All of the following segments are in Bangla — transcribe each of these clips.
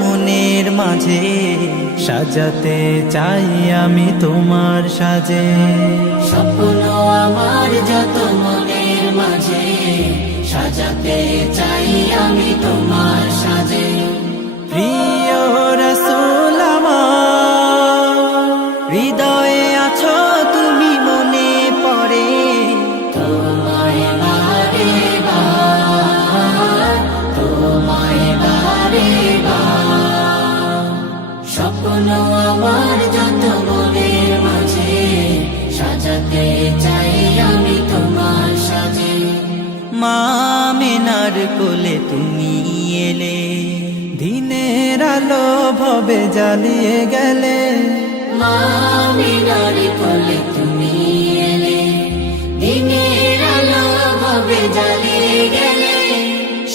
মনের মাঝে, সাজাতে চাই আমি তোমার সাজে। স্বপ্ন আমার যত মনের মাঝে, সাজাতে চাই আমি তোমার সাজে। প্রিয় রাসূল আমার, হৃদয়ে আছো তুমি, মনে পড়ে তোমায় বারে বার, তোমায় বারে বার। স্বপ্ন আমার যত মনের মাঝে, সাজাতে চাই আমি তোমার সাজে। মা আমিনার কোলে তুমি এলে, দিনের আলো ভবে জ্বালিয়ে গেলে। মা আমিনার কোলে তুমি এলে, দিনের আলো ভবে জ্বালিয়ে গেলে।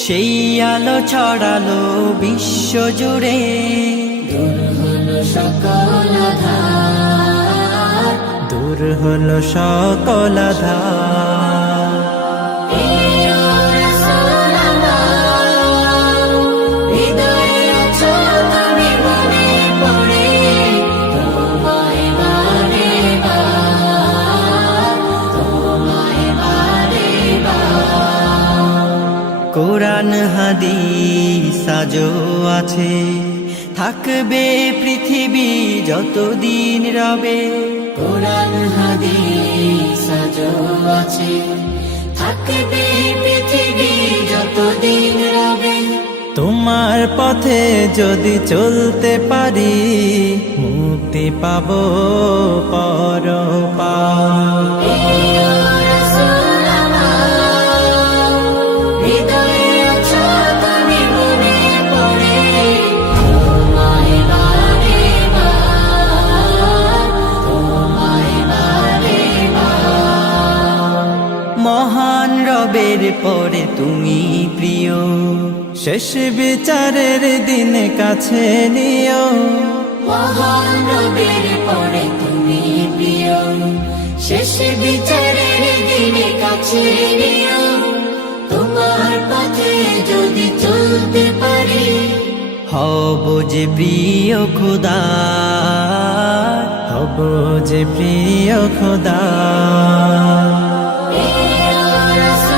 সেই আলো ছড়ালো বিশ্ব জুড়ে, দূর হলো সকল আঁধার, দূর হলো সকল আঁধার। প্রিয় রাসূল আমার, হৃদয়ে আছো তুমি, মনে পড়ে তোমায় বারে বার, তোমায় বারে বার। কোরআন হাদিস আজও আছে, থাকবে পৃথিবী যতদিন রবে। কোরআন হাদিস আজও আছে, থাকবে পৃথিবী যতদিন রবে। তোমার পথে যদি চলতে পারি, মুক্তি পাবো পরপার। প্রিয় রাসূল আমার, হৃদয়ে আছো তুমি, মনে পড়ে তোমায় বারে বার, তোমায় বারে বার। মহান রবের পরে তুমি প্রিয়, শেষ বিচারের দিনে কাছে নিও। মহান রবের পরে তুমি প্রিয়, শেষ বিচারের দিনে কাছে নিও। তোমার পথে যদি চলতে পারি, হব যে প্রিয় খোদা, হব যে প্রিয় খোদা। প্রিয় রাসূল